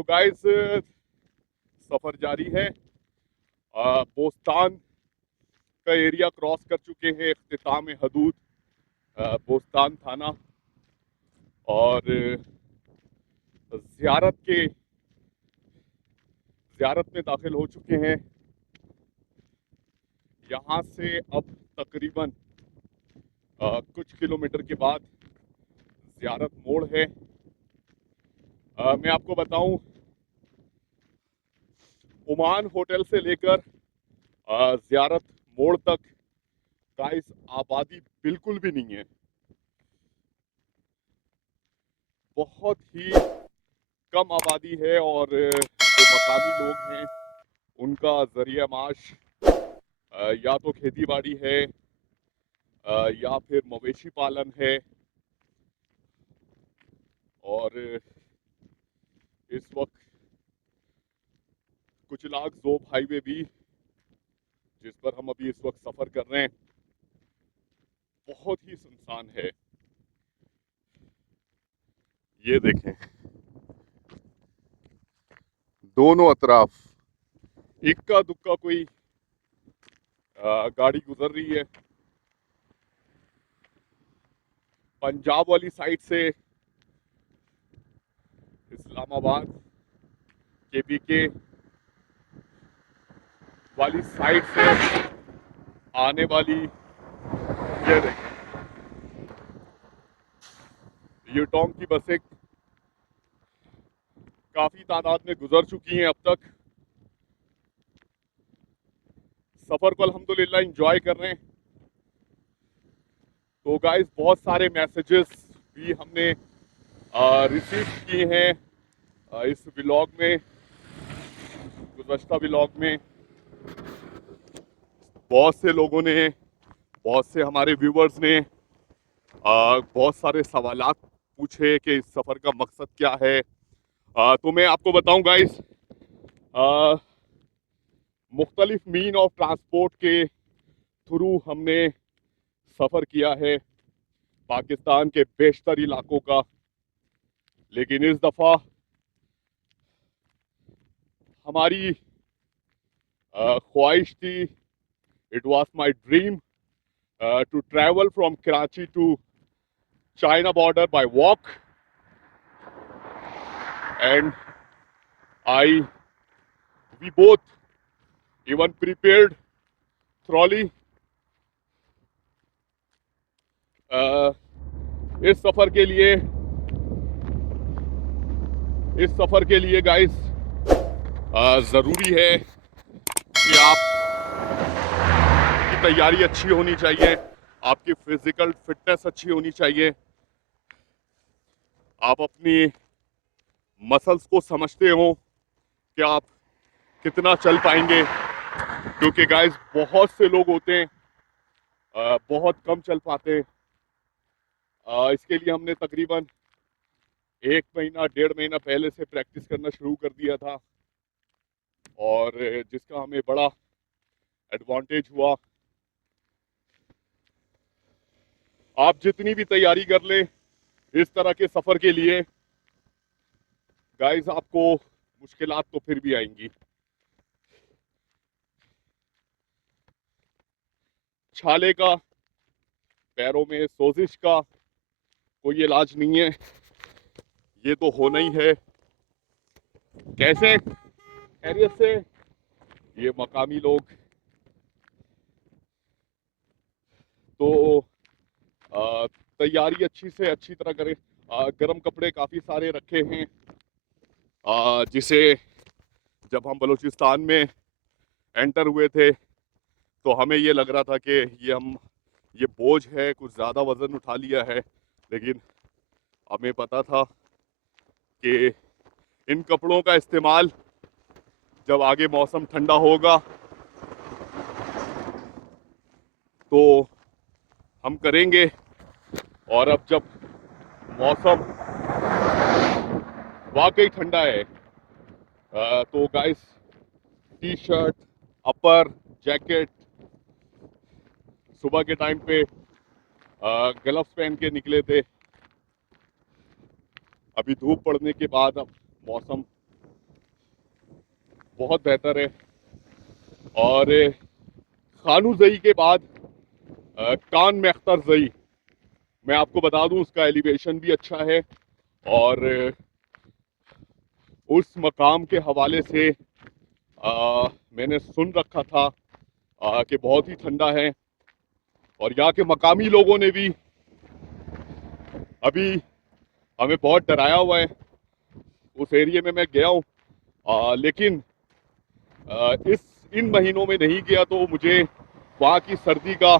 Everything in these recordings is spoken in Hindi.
तो गाइस सफ़र जारी है। बोस्तान का एरिया क्रॉस कर चुके हैं, इख्तिताम हदूद बोस्तान थाना, और ज़ियारत में दाखिल हो चुके हैं। यहाँ से अब तकरीबन कुछ किलोमीटर के बाद ज़ियारत मोड़ है। मैं आपको बताऊं, ओमान होटल से लेकर ज़ियारत मोड़ तक गाइस आबादी बिल्कुल भी नहीं है। बहुत ही कम आबादी है, और जो मकामी लोग हैं उनका ज़रिया माश या तो खेती बाड़ी है या फिर मवेशी पालन है। और इस वक्त कुचलाग जोब हाईवे भी, जिस पर हम अभी इस वक्त सफ़र कर रहे हैं, बहुत ही सुनसान है। ये देखें, दोनों अतराफ इक्का दुक्का कोई गाड़ी गुजर रही है। पंजाब वाली साइड से, इस्लामाबाद केपीके वाली साइड से आने वाली, ये देखें, यूटॉन्ग की बसें काफ़ी तादाद में गुजर चुकी हैं अब तक। सफ़र को अल्हम्दुलिल्लाह इंजॉय कर रहे हैं। तो गाइस बहुत सारे मैसेजेस भी हमने रिसीव किए हैं इस व्लॉग में, गुज़श्ता व्लॉग में। बहुत से लोगों ने, बहुत से हमारे व्यूवर्स ने बहुत सारे सवालात पूछे कि इस सफ़र का मकसद क्या है। तो मैं आपको बताऊं गाइस, मुख्तलिफ मीन ऑफ ट्रांसपोर्ट के थ्रू हमने सफ़र किया है पाकिस्तान के बेशतर इलाकों का। लेकिन इस दफ़ा हमारी ख्वाहिश थी, it was my dream to travel from Karachi to China border by walk, and we both even prepared trolley। इस सफर के लिए गाइस जरूरी है कि आपकी तैयारी अच्छी होनी चाहिए, आपकी फिजिकल फिटनेस अच्छी होनी चाहिए, आप अपनी मसल्स को समझते हो कि आप कितना चल पाएंगे। क्योंकि गाइस बहुत से लोग होते हैं बहुत कम चल पाते हैं। इसके लिए हमने तकरीबन 1 महीना 1.5 महीना पहले से प्रैक्टिस करना शुरू कर दिया था, और जिसका हमें बड़ा एडवांटेज हुआ। आप जितनी भी तैयारी कर लें इस तरह के सफ़र के लिए, गाइस आपको मुश्किलात तो फिर भी आएंगी। छाले का, पैरों में सोजिश का कोई इलाज नहीं है, ये तो होना ही है। कैसे? खैरियत से। ये मकामी लोग तो तैयारी अच्छी तरह करें। गर्म कपड़े काफ़ी सारे रखे हैं, जिसे जब हम बलूचिस्तान में एंटर हुए थे तो हमें ये लग रहा था कि ये बोझ है, कुछ ज़्यादा वज़न उठा लिया है। लेकिन हमें पता था कि इन कपड़ों का इस्तेमाल जब आगे मौसम ठंडा होगा तो हम करेंगे। और अब जब मौसम वाकई ठंडा है तो गाइस टी शर्ट, अपर, जैकेट, सुबह के टाइम पे ग्लव्स पहन के निकले थे। अभी धूप पड़ने के बाद अब मौसम बहुत बेहतर है। और खानूज़ई के बाद कान में अख्तर ज़ई, मैं आपको बता दूं उसका एलिवेशन भी अच्छा है। और उस मकाम के हवाले से मैंने सुन रखा था कि बहुत ही ठंडा है। और यहाँ के मकामी लोगों ने भी अभी हमें बहुत डराया हुआ है। उस एरिया में मैं गया हूँ, लेकिन इस इन महीनों में नहीं गया, तो मुझे वहाँ की सर्दी का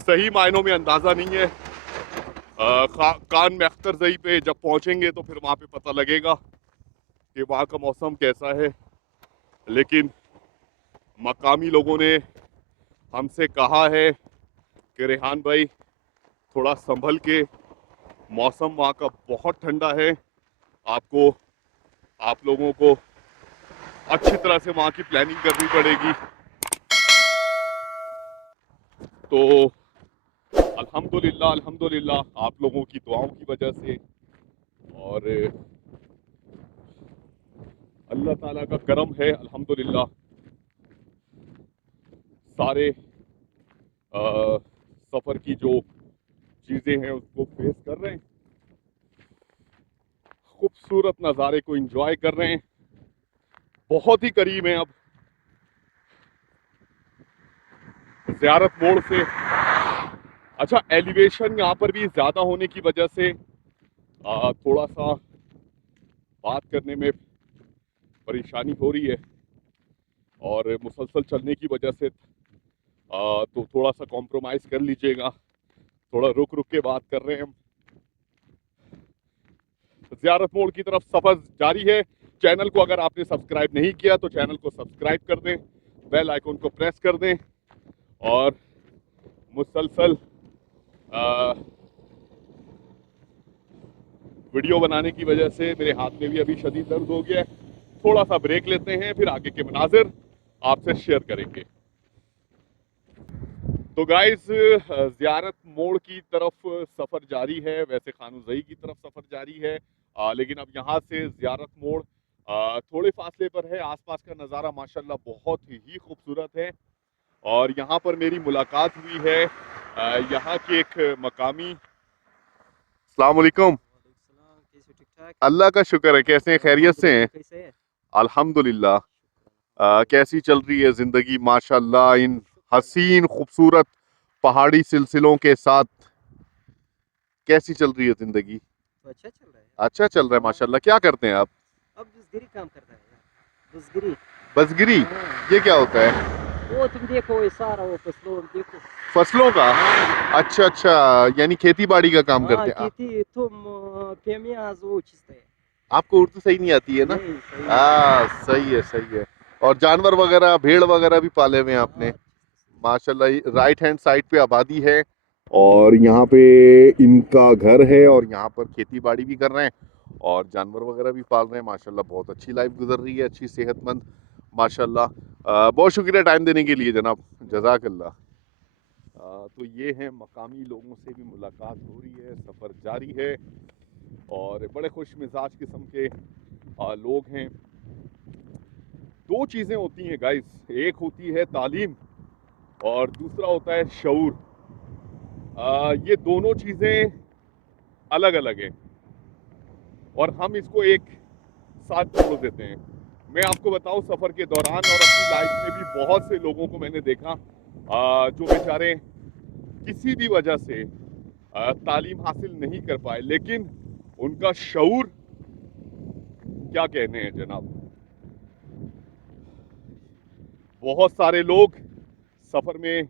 सही मायनों में अंदाज़ा नहीं है। कान में अख्तर ज़ई पे जब पहुँचेंगे तो फिर वहाँ पे पता लगेगा कि वहाँ का मौसम कैसा है। लेकिन मकामी लोगों ने हमसे कहा है कि रेहान भाई थोड़ा संभल के, मौसम वहाँ का बहुत ठंडा है, आपको आप लोगों को अच्छी तरह से वहाँ की प्लानिंग करनी पड़ेगी। तो अल्हम्दुलिल्लाह अल्हम्दुलिल्लाह आप लोगों की दुआओं की वजह से और अल्लाह ताला का करम है, अल्हम्दुलिल्लाह सारे सफ़र की जो चीज़ें हैं उसको फेस कर रहे हैं, खूबसूरत नज़ारे को एंजॉय कर रहे हैं, बहुत ही करीब हैं अब ज़ियारत मोड़ से। अच्छा, एलिवेशन यहाँ पर भी ज़्यादा होने की वजह से थोड़ा सा बात करने में परेशानी हो रही है, और मुसलसल चलने की वजह से तो थोड़ा सा कॉम्प्रोमाइज़ कर लीजिएगा। थोड़ा रुक रुक के बात कर रहे हैं हम। ज़ियारत मोड़ की तरफ सफ़र जारी है। चैनल को अगर आपने सब्सक्राइब नहीं किया तो चैनल को सब्सक्राइब कर दें, बेल आइकन को प्रेस कर दें। और मुसलसल वीडियो बनाने की वजह से मेरे हाथ में भी अभी शदीद दर्द हो गया है। थोड़ा सा ब्रेक लेते हैं, फिर आगे के मनाजिर आपसे शेयर करेंगे। तो गाइस, ज़ियारत मोड़ की तरफ सफ़र जारी है, वैसे खानूज़ई की तरफ सफ़र जारी है, लेकिन अब यहाँ से ज़ियारत मोड़ थोड़े फासले पर है। आसपास का नज़ारा माशाल्लाह बहुत ही खूबसूरत है। और यहाँ पर मेरी मुलाकात हुई है यहाँ के एक मकामी। अस्सलाम वालेकुम। कैसे ठीक ठाक। अल्लाह का शुक्र है, कैसे हैं, खैरियत से हैं? कैसे है। अल्हम्दुलिल्लाह। कैसी चल रही है ज़िंदगी माशाल्लाह इन हसीन खूबसूरत पहाड़ी सिलसिलों के साथ? कैसी चल रही है ज़िंदगी? तो अच्छा चल रहा है। अच्छा चल रहा है हाँ, माशाल्लाह। क्या करते हैं आप? अब बुजगिरी काम कर रहा है यार, बुजगिरी। बसगिरी? हाँ, ये क्या होता है? वो तुम देखो, ये सारा वो फसलों देखो। फसलों का? हाँ अच्छा अच्छा, यानी खेती बाड़ी का काम हाँ, करते हैं। खेती तुम पेमियाज वो चीज़ है। आपको उर्दू सही नहीं आती है ना? नहीं सही नहीं। सही है सही है। और जानवर वगैरह, भेड़ वगैरह भी पाले हुए हैं हाँ आपने? अच्छी माशाल्लाह, राइट हैंड साइड पे आबादी है और यहाँ पे इनका घर है, और यहाँ पर खेती बाड़ी भी कर रहे हैं और जानवर वगैरह भी पाल रहे हैं। माशाल्लाह बहुत अच्छी लाइफ गुजर रही है, अच्छी सेहतमंद माशाल्लाह। बहुत शुक्रिया टाइम देने के लिए जनाब, जज़ाकल्लाह। तो ये हैं मकामी लोगों से भी मुलाकात हो रही है, सफ़र जारी है और बड़े खुश मिजाज किस्म के लोग हैं। दो चीज़ें होती हैं गाइस, एक होती है तालीम और दूसरा होता है शऊर। ये दोनों चीज़ें अलग अलग हैं और हम इसको एक साथ जोड़ देते हैं। मैं आपको बताऊं, सफ़र के दौरान और अपनी लाइफ में भी बहुत से लोगों को मैंने देखा जो बेचारे किसी भी वजह से तालीम हासिल नहीं कर पाए, लेकिन उनका शऊर क्या कहने हैं जनाब। बहुत सारे लोग सफ़र में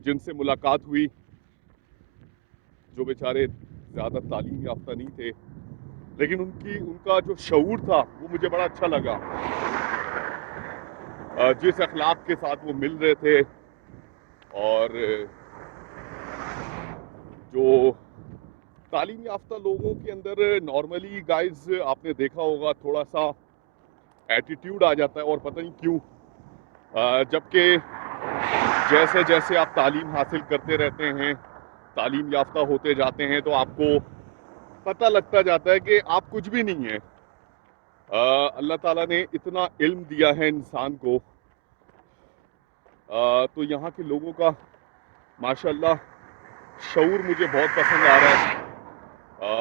जिनसे मुलाकात हुई, जो बेचारे ज़्यादा तालीम याफ्ता नहीं थे, लेकिन उनका जो शऊर था वो मुझे बड़ा अच्छा लगा। जिस अखलाक के साथ वो मिल रहे थे और जो तालीम याफ्ता लोगों के अंदर नॉर्मली गाइस आपने देखा होगा थोड़ा सा एटीट्यूड आ जाता है, और पता नहीं क्यों। जबकि जैसे जैसे आप तालीम हासिल करते रहते हैं, तालीम याफ्ता होते जाते हैं, तो आपको पता लगता जाता है कि आप कुछ भी नहीं है। अल्लाह ताला ने इतना इल्म दिया है इंसान को, तो यहाँ के लोगों का माशाल्लाह शऊर मुझे बहुत पसंद आ रहा है।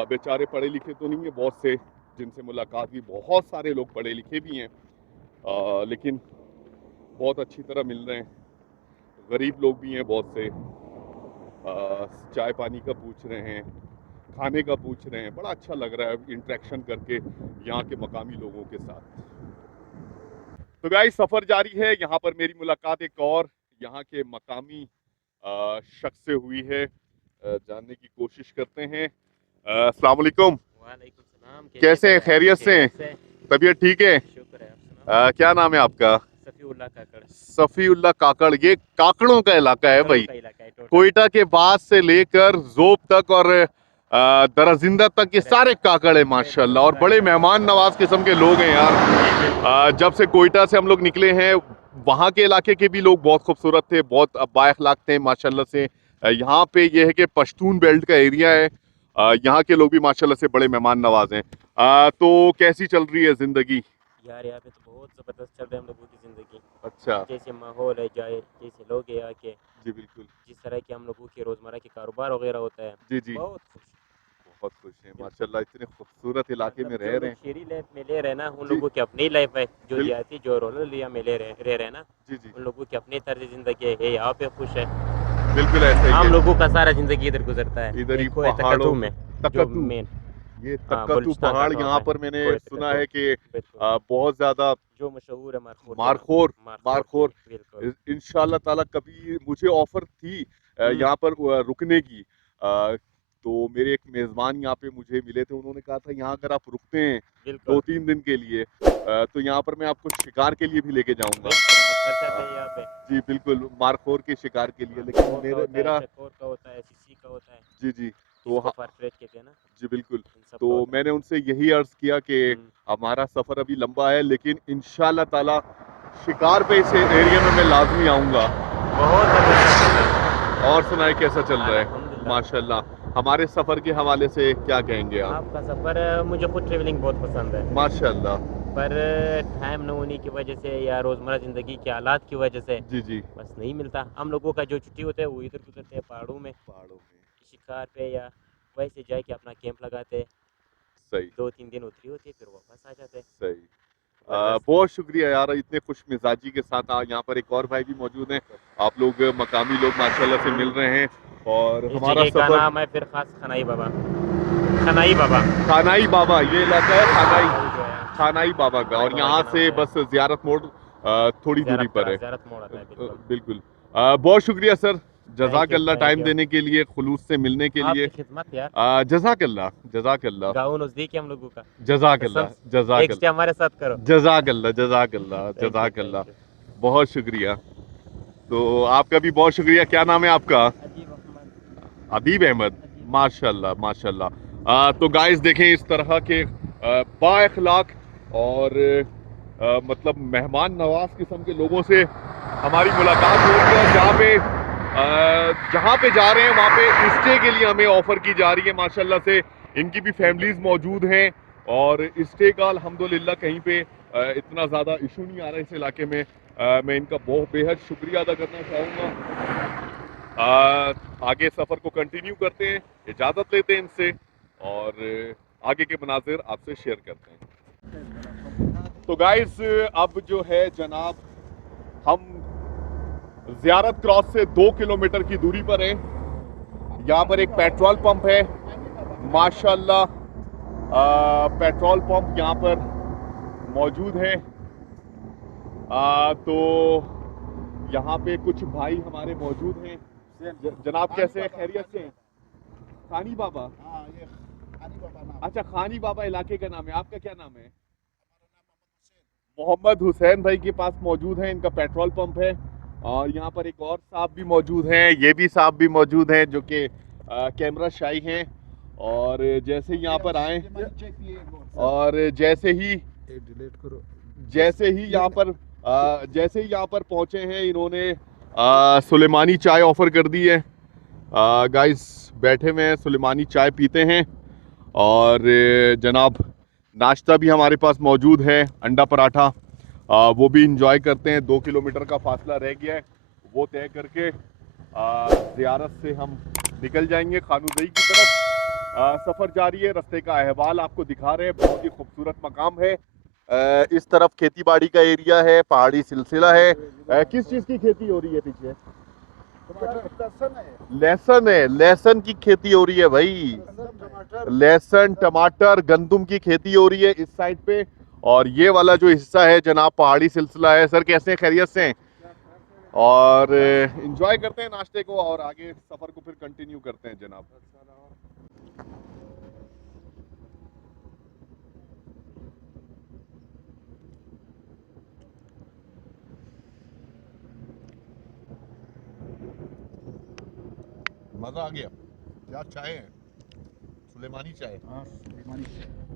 बेचारे पढ़े लिखे तो नहीं है, बहुत से जिनसे मुलाकात हुई, बहुत सारे लोग पढ़े लिखे भी हैं, लेकिन बहुत अच्छी तरह मिल रहे हैं। गरीब लोग भी हैं बहुत से, चाय पानी का पूछ रहे हैं, खाने का पूछ रहे हैं। बड़ा अच्छा लग रहा है इंटरेक्शन करके यहाँ के मकामी लोगों के साथ। तो गाइस सफ़र जारी है। यहाँ पर मेरी मुलाकात एक और यहाँ के मकामी शख्स से हुई है, जानने की कोशिश करते हैं। अस्सलाम वालेकुम। वालेकुम सलाम। कैसे हैं? खैरियत से हैं? से? तबीयत ठीक है? शुक्र है, आप सुनाओ। क्या नाम है आपका? सफीउल्लाह काकड़। सफ़ीउल्लाह काकड़। ये काकड़ों का इलाका है भाई, का इलाका है टोटल। कोयटा के बाद से लेकर जोब तक और दराजिंदा तक ये सारे काकड़ है माशाल्लाह, और बड़े मेहमान नवाज किस्म के लोग हैं यार। जब से कोयटा से हम लोग निकले हैं, वहाँ के इलाके के भी लोग बहुत खूबसूरत थे, बहुत बाएखलाक थे माशाल्लाह से। यहाँ पे ये है कि पश्तून बेल्ट का एरिया है, यहाँ के लोग भी माशाल्लाह से बड़े मेहमान नवाज हैं। तो कैसी चल रही है ज़िंदगी? यार यहाँ पे तो बहुत ज़बरदस्त चल रहा है हम लोगों की ज़िंदगी। अच्छा जैसे माहौल है, जैसे लोग हैं यहाँ के, जी बिल्कुल। जिस तरह के हम लोगों के रोज़मर्रा के कारोबार वगैरह होता है, जी जी बहुत खुश। बहुत खुश हैं माशाल्लाह, इतने खूबसूरत इलाके में मतलब रह जो रहे लोग हैं। शहरी लाइफ में ले रहे हैं ना, उन जी। लोगों की अपनी लाइफ है। जो बिल- देहाती, जो रूरल एरिया में रह रहे हैं ना, जी जी उन लोगों की अपनी तर्ज ज़िंदगी है, यहाँ पे खुश है। बिल्कुल ऐसे ही आम है। लोगों का सारा ज़िंदगी इधर गुजरता है। इधर ही एक कोय पहाड़ों तकतू में, जो तकतू, मेन, ये हाँ, तकतू बलूचिस्तान पहाड़ का यहाँ है, पर मैंने कोय सुना तकतू, है कि बिल्कुल। बहुत ज़्यादा जो मशहूर है मारखोर के नाम, मारखोर मारखोर। बिल्कुल। इंशाल्लाह ताला कभी मुझे ऑफर थी यहाँ पर रुकने की, तो मेरे एक मेज़बान यहाँ पे मुझे मिले थे, उन्होंने कहा था यहाँ अगर आप रुकते हैं बिल्कुल 2-3 दिन के लिए, तो यहाँ पर मैं आपको शिकार के लिए भी लेके जाऊंगा। यहाँ पे जी बिल्कुल, मारखोर के शिकार के लिए। लेकिन मारखोर का होता है, मेरा चकोर का होता है, सीसी का होता है, जी जी तो जिसको फारफ्रेट कहते हैं ना, जी बिल्कुल। इन सब का तो होता है। मैंने उनसे यही अर्ज़ किया कि हमारा सफ़र अभी लंबा है, लेकिन इंशाल्लाह ताला शिकार पे इस एरिया में मैं लाजमी आऊँगा। बहुत ज़बरदस्त चल रहा है। और सुनाए कैसा चल रहा है? अल्हम्दुलिल्लाह। माशाल्लाह। हमारे सफ़र के हवाले से क्या कहेंगे आप? आपका सफ़र, मुझे खुद ट्रेवलिंग बहुत पसंद है, माशाल्लाह। पर टाइम न होने की वजह से या रोज़मर्रा ज़िंदगी के हालात की वजह से जी जी बस नहीं मिलता। हम लोगों का जो छुट्टी होता है वो इधर गुजरते हैं पहाड़ों में, पहाड़ों में। शिकार पे, या वैसे जाके अपना कैंप लगाते हैं, सही 2-3 दिन उतरी होती है, फिर वापस आ जाते हैं। सही। ज़बरदस्त। बहुत शुक्रिया यार, इतने खुश मिजाजी के साथ। यहाँ पर एक और भाई भी मौजूद हैं। आप लोग मकामी लोग माशाल्लाह से मिल रहे हैं, और इस हमारा जगह का सफ़र नाम है फिर खास खनाई बाबा। खनाई बाबा खानाई बाबा, ये इलाका है खानाई जो है, खानाई बाबा का, और खानाई बाबा यहाँ के नाम से से बस ज़ियारत मोड़ थोड़ी दूरी पर है। ज़ियारत मोड़ आता है, बिल्कुल। बिल्कुल। बहुत शुक्रिया सर, जज़ाकल्लाह थैंक टाइम यू। देने के लिए, खुलूस से मिलने के लिए। आपकी खिदमत यार, जज़ाकल्लाह जज़ाकल्लाह गाँव नज़दीक है हम लोगों का। जज़ाकल्लाह कसम से। एक जज़ाकल्लाह स्टे हमारे साथ करो। जज़ाकल्लाह जज़ाकल्लाह जज़ाकल्लाह। बहुत शुक्रिया। तो आपका भी बहुत शुक्रिया। क्या नाम है आपका? अदीब अहमद। माशाल्लाह माशाल्लाह। तो गाइस देखें, इस तरह के बाएखलाक और मतलब मेहमान नवाज किस्म के लोगों से हमारी मुलाकात हो रही है। जहाँ पे जा रहे हैं वहाँ पे स्टे के लिए हमें ऑफ़र की जा रही है माशाल्लाह से। इनकी भी फैमिलीज़ मौजूद हैं, और स्टे का अल्हम्दुलिल्लाह कहीं पे इतना ज़्यादा इशू नहीं आ रहा है इस इलाके में। मैं इनका बहुत बेहद शुक्रिया अदा करना चाहूँगा। आगे सफ़र को कंटिन्यू करते हैं, इजाज़त लेते हैं इनसे, और आगे के मनाजिर आपसे शेयर करते हैं। तो गाइस अब जो है जनाब, हम ज़ियारत क्रॉस से 2 किलोमीटर की दूरी पर हैं। यहाँ पर एक पेट्रोल पंप है माशाल्लाह। पेट्रोल पंप यहाँ पर मौजूद है। तो यहाँ पे कुछ भाई हमारे मौजूद हैं। जनाब कैसे हैं? खैरियत से हैं? खानी बाबा, अच्छा खानी बाबा इलाके का नाम है। आपका क्या नाम है? मोहम्मद हुसैन भाई के पास मौजूद है, इनका पेट्रोल पंप है। और यहाँ पर एक और साहब भी मौजूद हैं, ये भी साहब भी मौजूद हैं जो कि कैमरा शाई हैं। और जैसे ही यहाँ पर आए, और जैसे ही यहाँ पर पहुँचे हैं, इन्होंने सुलेमानी चाय ऑफ़र कर दी है। गाइस बैठे हुए हैं, सुलेमानी चाय पीते हैं, और जनाब नाश्ता भी हमारे पास मौजूद है, अंडा पराठा, वो भी इंजॉय करते हैं। 2 किलोमीटर का फासला रह गया है, वो तय करके ज़ियारत से हम निकल जाएंगे खानुदई की तरफ। सफ़र जारी है, रास्ते का अहवाल आपको दिखा रहे हैं। बहुत ही खूबसूरत मकाम है। इस तरफ खेती बाड़ी का एरिया है, पहाड़ी सिलसिला है। किस चीज़ की खेती हो रही है पीछे? लहसुन है, लहसुन की खेती हो रही है भाई। लहसुन, टमाटर, गंदुम की खेती हो रही है इस साइड पे। और ये वाला जो हिस्सा है जनाब पहाड़ी सिलसिला है। सर कैसे हैं, खैरियत से हैं? और एंजॉय करते हैं नाश्ते को और आगे सफर को फिर कंटिन्यू करते हैं जनाब। मजा आ गया। क्या चाय है? सुलेमानी चाय। हाँ, सुलेमानी।